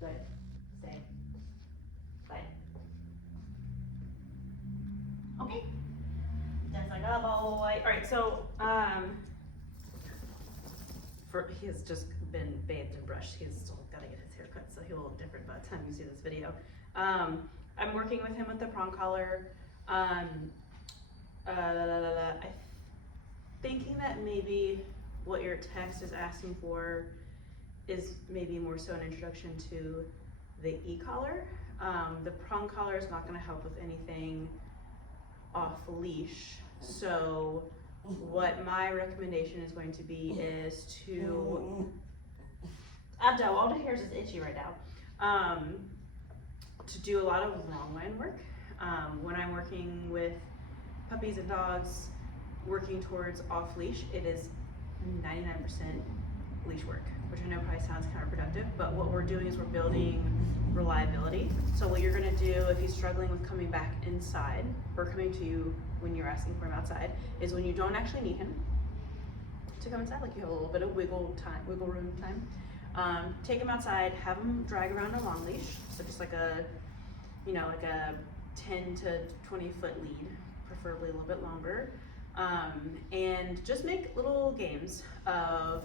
Good. Stay. Bye. Okay. That's like a boy. Alright, so he has just been bathed and brushed. He's still gotta get his hair cut, so he'll look different by the time you see this video. I'm working with him with the prong collar. I'm thinking that maybe what your text is asking for is maybe more so an introduction to the e-collar. The prong collar is not gonna help with anything off leash. So what my recommendation is going to be is to, Abdo, all the hairs is itchy right now. To do a lot of long line work. When I'm working with puppies and dogs, working towards off leash, it is 99% leash work, which I know probably sounds counterproductive, but what we're doing is we're building reliability. So what you're gonna do if he's struggling with coming back inside, or coming to you when you're asking for him outside, is when you don't actually need him to come inside, like you have a little bit of wiggle room time, take him outside, have him drag around a long leash, so just like a, like a 10 to 20 foot lead, preferably a little bit longer, and just make little games of,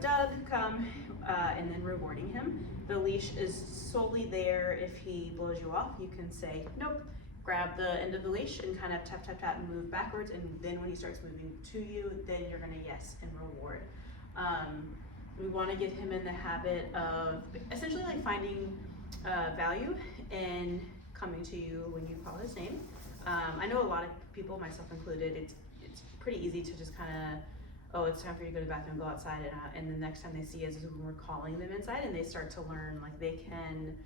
Doug, come, and then rewarding him. The leash is solely there if he blows you off. You can say, nope, grab the end of the leash and kind of tap, tap, tap and move backwards, and then when he starts moving to you, then you're gonna yes and reward. We wanna get him in the habit of essentially like finding value and coming to you when you call his name. I know a lot of people, myself included, it's pretty easy to just kind of, oh, it's time for you to go to the bathroom, go outside, and the next time they see us is when we're calling them inside, and they start to learn, like they can,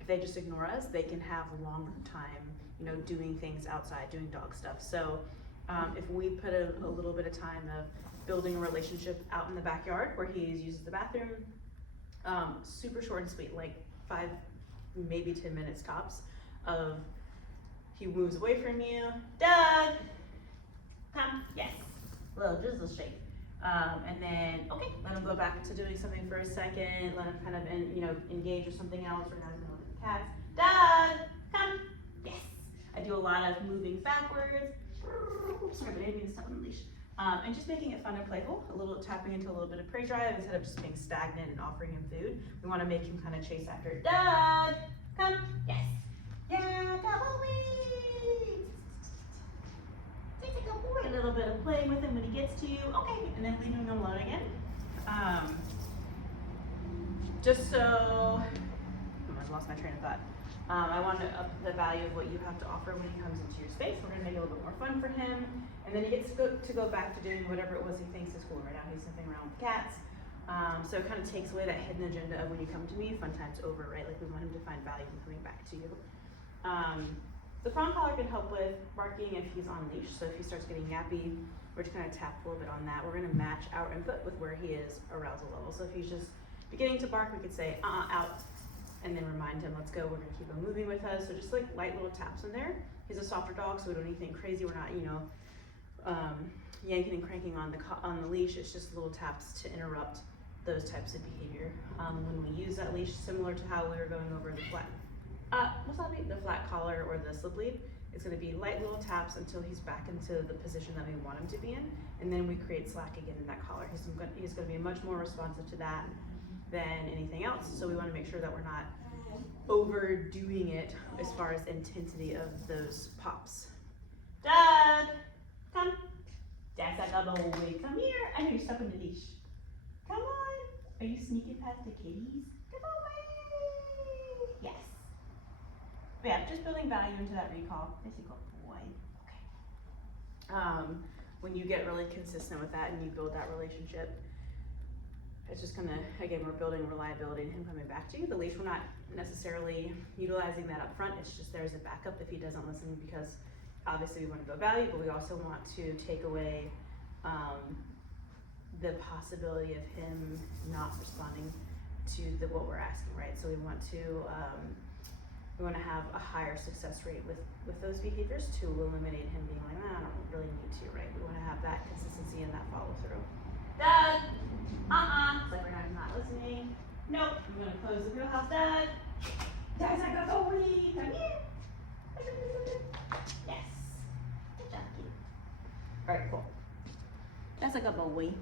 if they just ignore us, they can have a longer time, doing things outside, doing dog stuff. So if we put a little bit of time of building a relationship out in the backyard where he uses the bathroom, super short and sweet, like 5, maybe 10 minutes tops, of he moves away from you, Doug, come, yes, little drizzle shake. And then, okay, let him go back to doing something for a second, let him kind of, engage with something else, or have him look at the cats. Doug, come, yes. I do a lot of moving backwards. Sorry, but I didn't mean to step on the leash. And just making it fun and playful, a little tapping into a little bit of prey drive instead of just being stagnant and offering him food. We want to make him kind of chase after, Doug, come, yes. Yeah, double wings. Take a boy. A little bit of playing with him when he gets to you. Okay, and then leaving him alone again. Just so, I lost my train of thought. I want to up the value of what you have to offer when he comes into your space. We're going to make it a little bit more fun for him. And then he gets to go back to doing whatever it was he thinks is cool. Right now he's sniffing around with cats. So it kind of takes away that hidden agenda of when you come to me, fun time's over, right? Like we want him to find value in coming back to you. The prong collar can help with barking if he's on leash. So if he starts getting yappy, we're just gonna tap a little bit on that. We're gonna match our input with where he is arousal level. So if he's just beginning to bark, we could say, out, and then remind him, let's go. We're gonna keep him moving with us. So just like light little taps in there. He's a softer dog, so we don't need anything crazy. We're not, yanking and cranking on the leash. It's just little taps to interrupt those types of behavior. When we use that leash, similar to how we were going over the flat, the flat collar or the slip lead, it's going to be light little taps until he's back into the position that we want him to be in, and then we create slack again in that collar. He's going to be much more responsive to that than anything else. So we want to make sure that we're not overdoing it as far as intensity of those pops. Doug, come. That's like a little way. Come here. I know you're stuck on the leash. Come on. Are you sneaking past the kitties? Come away. Yes. But yeah, just building value into that recall. There you go, boy. Okay. When you get really consistent with that and you build that relationship, it's just gonna, again, we're building reliability and him coming back to you. The leash, we're not necessarily utilizing that up front. It's just there's a backup if he doesn't listen, because obviously we want to build value, but we also want to take away the possibility of him not responding to what we're asking, right? So we want to have a higher success rate with those behaviors to eliminate him being like, I don't really need to, right? We want to have that consistency and that follow through. Doug, it's like we're not listening. Nope, I'm gonna close the wheelhouse, Dad. Dad's like a boy, come here. Yes. Good job, kid. Alright, cool. That's like a boy.